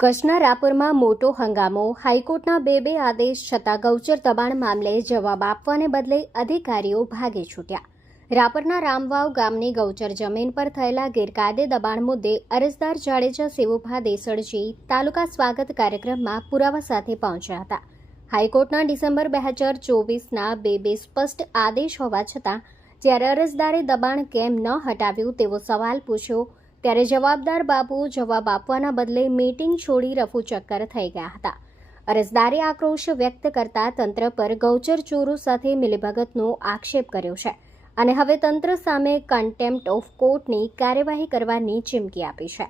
કચ્છના રાપરમાં મોટો હંગામો. હાઈકોર્ટના બે આદેશ છતાં ગૌચર દબાણ મામલે જવાબ આપવાને બદલે અધિકારીઓ ભાગી છૂટ્યા. રાપરના રામવાવ ગામની ગૌચર જમીન પર થયેલા ગેરકાયદે દબાણ મુદ્દે અરજદાર જાડેજા સેવુભા દેસડજી તાલુકા સ્વાગત કાર્યક્રમમાં પુરાવા સાથે પહોંચ્યા હતા. હાઈકોર્ટના ડિસેમ્બર 2024ના બે સ્પષ્ટ આદેશ હોવા છતાં જ્યારે અરજદારે દબાણ કેમ ન હટાવ્યું તેવો સવાલ પૂછ્યો ત્યારે જવાબદાર બાપુ જવાબ આપવાના બદલે મીટિંગ છોડી રફુચક્કર થઈ ગયા હતા. અરજદારે આક્રોશ વ્યક્ત કરતા તંત્ર પર ગૌચર ચોરો સાથે મિલીભગતનો આક્ષેપ કર્યો છે અને હવે તંત્ર સામે કન્ટેમ્પ્ટ ઓફ કોર્ટની કાર્યવાહી કરવાની ચીમકી આપી છે.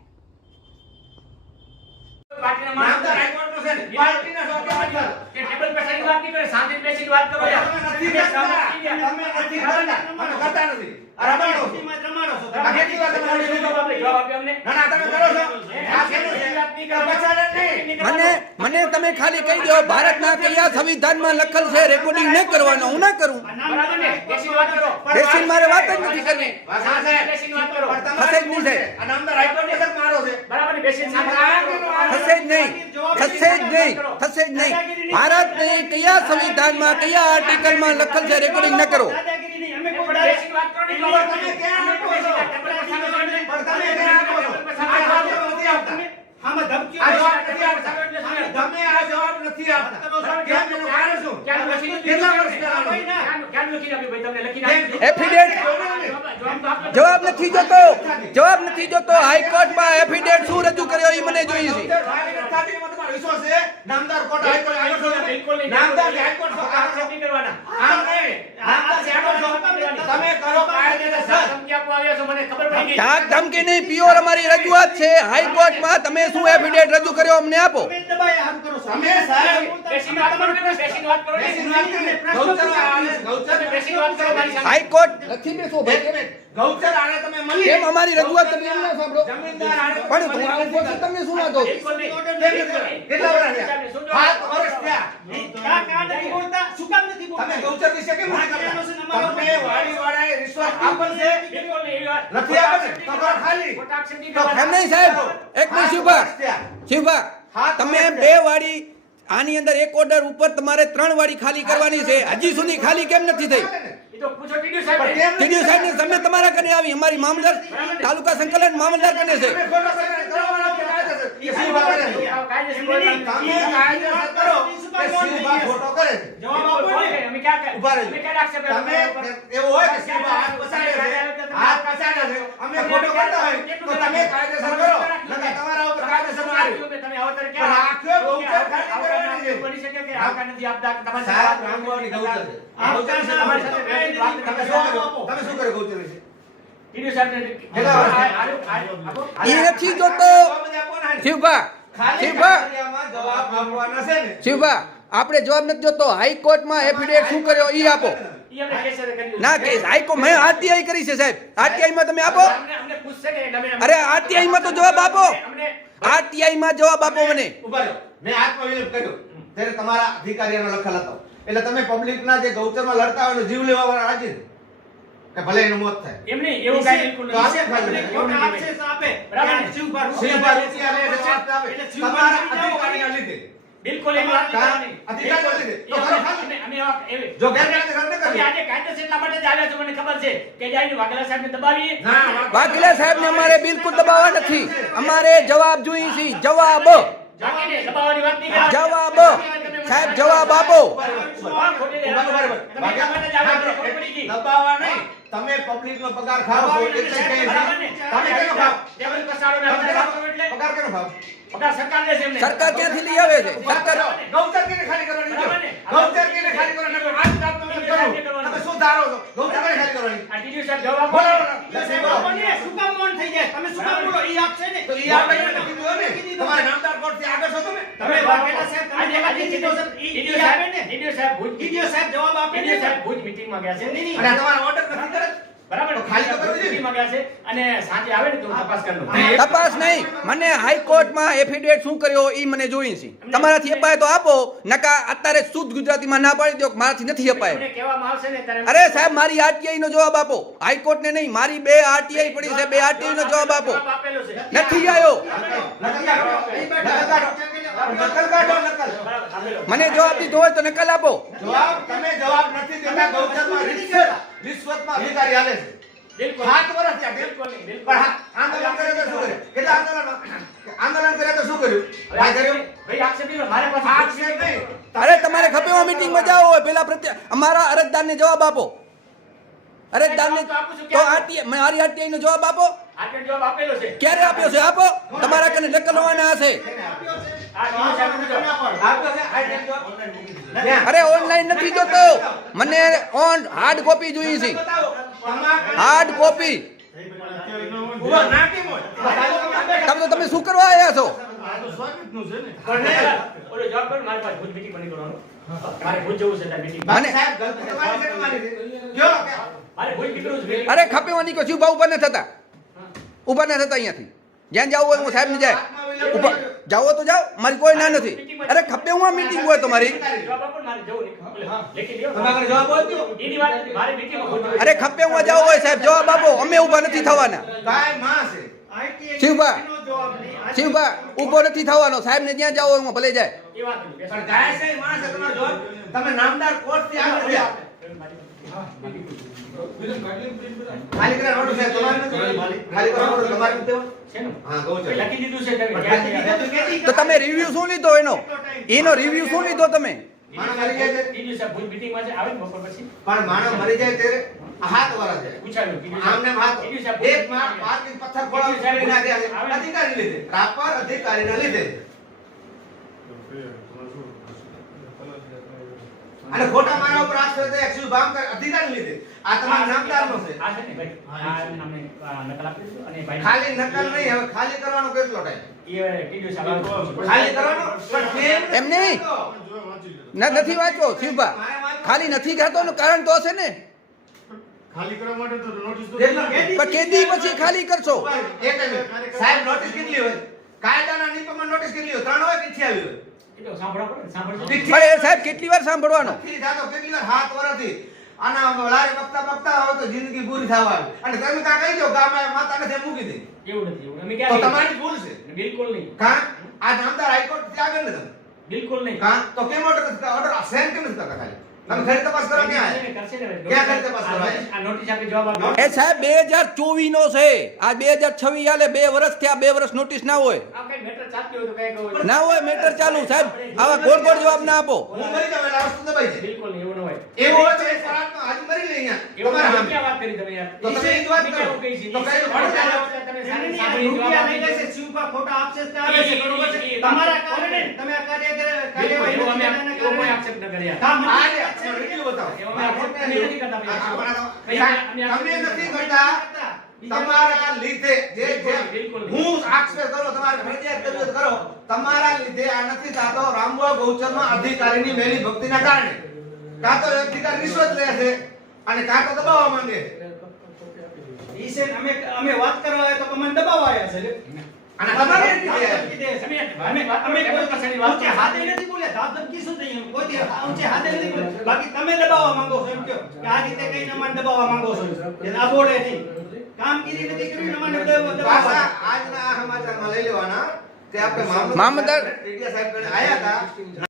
મને તમે ખાલી કહી દો ભારતના કયા સંવિધાનમાં લખેલ છે રેકોર્ડિંગ ન કરવાનો. હું ના કરું. બેસીને મારે વાત જ નથી કરવી. થશે જ નહીં થશે જ નહીં. ભારતની કયા સંવિધાનમાં કયા આર્ટિકલમાં લખેલ છે રેકોર્ડિંગ ન કરો. જવાબ નથી જોતો. હાઈકોર્ટમાં એફિડેવિટ શું રજૂ કર્યો એ મને જોઈએ છે. ધાક ધમકી નહીં, પ્યોર અમારી રજૂઆત છે. હાઈકોર્ટમાં તમે શું એફિડેવિટ રજૂ કર્યો અમને આપો. હાઈકોર્ટ નથી બેસો ગૌચર આને તમે મળી કેમ અમારી રજૂઆત તમે એમ ના સાંભળો. પણ હું આવું છું તમને શું વાંધો કેટલા વર્ષ થયા? 7 વર્ષ થયા. કા નથી બોલતા? શું કામ નથી બોલતા? તમે ગૌચર વિશે કેમ વાત કરતા? તમે વાડીવાળાએ રિશ્વત આપલ છે નથી આપલ તો કરો ખાલી તો એમ નહીં સાહેબ. એક મિનિટ શિવભા તમે 2 વાડી આની અંદર એક ઓર્ડર ઉપર તમારે 3 વાડી ખાલી કરવાની છે. હજી સુધી ખાલી કેમ નથી થઈ? ટીડીઓ સાહેબ ને તમે તમારા કને આવી. અમારી મામલતદાર તાલુકા સંકલન મામલતદાર કને છે. શિવભા આપણે જવાબ નથી જોતો. હાઈકોર્ટમાં એફિડેવિટ શું કર્યો ઈ આપો. ના કેસ હાઈકોર્ટ મેં આરટીઆઈ કરી છે સાહેબ. આરટીઆઈ માં તમે આપો. અરે આરટીઆઈ માં તો જવાબ આપો. આરટીઆઈ માં જવાબ આપો મને. મેં આત્મવિલોપ કર્યો ત્યારે તમારા અધિકારીઓનો લખેલ હતો એટલે તમે પબ્લિકના જે ગૌચરમાં લડતા હોય જીવ લેવા વાળા રાજી કે ભલે એનું મોત થાય. એમ નહીં એવું કાઈ બિલકુલ નહીં. આપે બરાબર. શિવભા એટલે તમારા અધિકારીના લીધે બિલકુલ એક વાત નહીં. અધિકારીના લીધે તો ખરો ખાલી અમે જો ગેરકાયદેસર ન કરી. આજે કાયદેસર એટલા માટે જ આવ્યા છો મને ખબર છે કે જાઈને વાઘેલા સાહેબને દબાવીએ. ના વાઘેલા સાહેબને અમારે બિલકુલ દબાવવા નથી. અમારે જવાબ જોઈએ છે. જવાબ જવાબ સાહેબ જવાબ આપો. તમે પબ્લિક નો પગાર ખાવ છો એટલે તમે કેનો ખાવ? પગાર કેનો ખાવ? પગાર સરકાર દે છે. સરકાર ક્યાંથી લઈ આવે છે? સરકાર ગૌચર કેને ખાલી કરવાની છે? ગૌચર કેને ખાલી કરવાની? વાત કામ તમે કરો. તમે શું ધારો છો? ગૌચર કેને ખાલી કરવાની? આ ટીડીઓ સાહેબ જવાબ બોલો. શું કામ મન થઈ જાય? તમે શું કામ બોલો? ઈ આપ છે ને તો ઈ આપ કીધું ને. તમારે નામદાર કોર્ટ થી આગળ છો તમે. તમે વાઘેલા સાહેબ આજે ટીડીઓ સાહેબ ને ટીડીઓ સાહેબ ભુજ ટીડીઓ સાહેબ જવાબ આપે. ટીડીઓ સાહેબ ભુજ મીટિંગ માં ગયા છે. અને તમારો ઓર્ડર નથી કરે બરાબર. ખાલી તો કરવી જોઈએ. માંગ્યા છે અને સાંજે આવે ને તો તપાસ કરી લો. તપાસ નહીં. મને હાઈકોર્ટમાં એફિડેવિટ શું કર્યો ઈ મને જોઈએ છે. તમારાથી અપાય તો આપો. નકા અત્યારે શુદ્ધ ગુજરાતીમાં ના પાડી દો મારાથી નથી અપાય. અરે સાહેબ મારી આરટીઆઈ નો જવાબ આપો. હાઈકોર્ટ ને નહીં, મારી 2 આરટીઆઈ પડી છે. 2 આરટીઆઈ નો જવાબ આપો. નથી આવ્યો. નકલ કાઢો, નકલ. મને મને જવાબ દીધો હોય તો નકલ આપો. તમે જવાબ નથી દેતા. ગૌચરમાં રિશ્વતમાં અધિકારી હાલે છે. બિલકુલ 7 વર્ષ થયા. બિલકુલ નહીં, બિલકુલ. પણ આંદોલન કરે તો શું કરે? કેટલા આંદોલન કરે તો શું કર્યું? આ કર્યું? ભાઈ આક્ષેપ નહીં, મારે પાસે આક્ષેપ નહીં. અરે તમારે ખપેવા મીટિંગમાં જાઓ હોય પેલા પ્રત્યે અમારા અરજદારને જવાબ આપો. અરજદારને તો આરટીઆઈ મારી આરટીઆઈ નો જવાબ આપો. આટલો જવાબ આપેલો છે. ક્યારે આપ્યો છે આપો. તમારા કને નકલ હોવાના હશે. આ ટીડીઓ સાહેબ પૂછો. આપ્યો છે? આ ટાઈમ જવાબ? અરે ઓનલાઈન નથી જોતો મને ઓન હાર્ડ કોપી જોઈએ છે. બતાવો. Hard copy. ઉભો ના કેમ હોય? તમે શું કરવા આવ્યા છો? ઓલો જવાબ કરો, મારી પાસે ભૂત meeting બની કરવાનો. મારે ભૂત જવું છે ત્યાં meeting. બાકી સાહેબ ગલતી તમારી છે કે મારી છે? જો કે મારે ભૂત નીકળવું છે. અરે ખપેવાની કહો છું ઉભા ન થતા. ઉભા ન થતા અહીંયાથી. જ્યાં જવું હોય હું સાહેબ ને જાય. ઉભા જાઓ તો જાઓ મારી કોઈ ના નથી. અરે ખપેવા મીટિંગ હોય તમારી. જવાબ આપો ને, મારે જવું નહીં. લેખી દ્યો. તમારે જવાબ આપજો. એની વાત મારે meeting માં ભૂત જવું છે. અરે ખપેવા જાવ હોય સાહેબ જવાબ આપો. અમે ઉભા નથી થવાના. કાંઈ માં છે. શિવભા શિવભા ઉભો નથી થવાનો. સાહેબ ને જ્યાં જાવ હોય હું ભલે જાય. એ વાત નહીં. પણ ગાય છે એ માં છે તમારો જવાબ. તમે નામદાર કોર્ટ થી આગળ ગયા. ખાલી કરા નોટિસ છે તમારી નથી. ખાલી કરા નોટિસ તમારી નથી. શેનું? હા ગૌચર. લખી દીધું છે તમે. ક્યાં છે? તો તમે રિવ્યુ શું લીધો એનો રિવ્યુ શું લીધો તમે? માણસ મરી જાય છે. ટીડીઓ સાહેબ ભૂત meeting માં છે, આવે ને બપોર પછી પણ માણસ મરી જાય ત્યારે હાથ વરસ જાય. પૂછાયું. ટીડીઓ આમને સાહેબ- હાથ ટીડીઓ સાહેબ એક માં પાર્કિંગ પથ્થર ફોડાવી છેડી નાખ્યા છે. અધિકારી લીધે. રાપર અધિકારીના લીધે. અને ખોટા મારા ઉપર આક્ષેપ છે એક્સિસ બામ કર અધિકારી લીધે. આ તમારા નામદારનો છે. આ છે ને ભાઈ, આ અમને નકલ આપી દીધું અને ભાઈ ખાલી નકલ નહીં, હવે ખાલી કરવાનો કેટલો ટાઈમ? એ ટીડીઓ સાહેબ ખાલી કરવાનો પણ એમ નહીં. નથી વાંચો શિવભા. ખાલી નથી કહેતો નું કારણ તો હશે ને. ખાલી કરવા માટે તો નોટિસ તો પણ કેદી પછી ખાલી કરશો? એક મિનિટ. સાહેબ નોટિસ કેટલી હોય? કાયદાના નિયમમાં નોટિસ કેટલી હોય? 3 હોય કે 8 આવી હોય? એ તો સાંભળવા પડે ને, સાંભળજો. પણ એ સાહેબ કેટલી વાર સાંભળવાનો? નથી જાતો કેટલી વાર 7 વર્ષથી. આના લારે બકતા હોય તો જિંદગી પૂરી થવા આવી. અને તમે કાં કહી દો ગામ માતા નથી મૂકી દે. એવું નથી, એવું અમે તો ક્યાં તમારી ભૂલ છે. બિલકુલ નહીં, કાં આ નામદાર હાઈકોર્ટ થી આગળ ને તમે બિલકુલ નહીં. કાં તો કેમ ઓર્ડર સેન્ડ કેમ નથી કરતા? ખાલી તમે ઘરે તપાસ કરો ક્યાં આયા? કરશે ને ક્યાં કરી તપાસ કરવા? આ નોટિસ આપી જવાબ આપ્યો. એ સાહેબ 2024 નો છે. આ 2026 હાલે 2 વર્ષ થયા. 2 વર્ષ નોટિસ ના હોય. આ કઈ મેટર ચાલતી હોય તો કઈ કહો. ના હોય મેટર ચાલુ સાહેબ. આવા ગોળ ગોળ જવાબ ના આપો. હું મરી જાવ એટલે આ વસ્તુ દબાઈ જાય. બિલકુલ નહીં, એવું ન હોય. એવું હોય તો એક રાતમાં આજ મરી લે અહીંયા. એવું તમારા તમે સામે. ક્યાં વાત કરી તમે યાર? તો તમે એ જ વાત કરો. કેવું કહી છે? તો કઈ તમે સાંભળી જવાબ આપી દીધો. શિવભા ખોટા આક્ષેપ આવે છે, બરોબર છે? તમારા કારણે તમે આ કાર્યવાહી એવું અમે નથી એવું કોઈ કરવાના આક્ષેપ ન કર્યા. કામ આ જે આપણે વિડીયો બતાવો. એવું અમે આક્ષેપ નથી કરતા ભાઈ. તમે નથી કરતા. તમારા લીધે જે બિલકુલ નહીં. હું આક્ષેપ કરો તમારે ફરજિયાત કરવી હોય તો કરો. તમારા લીધે આ નથી થતો. રામવા ગૌચરમાં અધિકારીની મેલી ભક્તિના કારણે કાં તો અધિકારી રિશ્વત લે છે અને કાં તો દબાવવા માંગે છે. ઈ છે ને અમે વાત કરવા આવ્યા તો અમને દબાવવા આવ્યા છે. અને તમારે એ રીતે અમે કોઈ કશાની વાત ઊંચે હાથે નથી બોલ્યા. ધાકધમકી શું થઈ એમ? કોઈ ઊંચે હાથે નથી બોલ્યા. બાકી તમે દબાવવા માંગો છો એમ કહો કે આ રીતે કઈને અમને દબાવવા માંગો છો. એ આ બોલે નહીં. કામગીરી નથી કરી ને અમને પાછા દબાવવા. આજના આ સમાચારમાં લઈ લેવાના કે આપણે મામલતદાર ટીડીયા સાહેબ કને આયા હતા.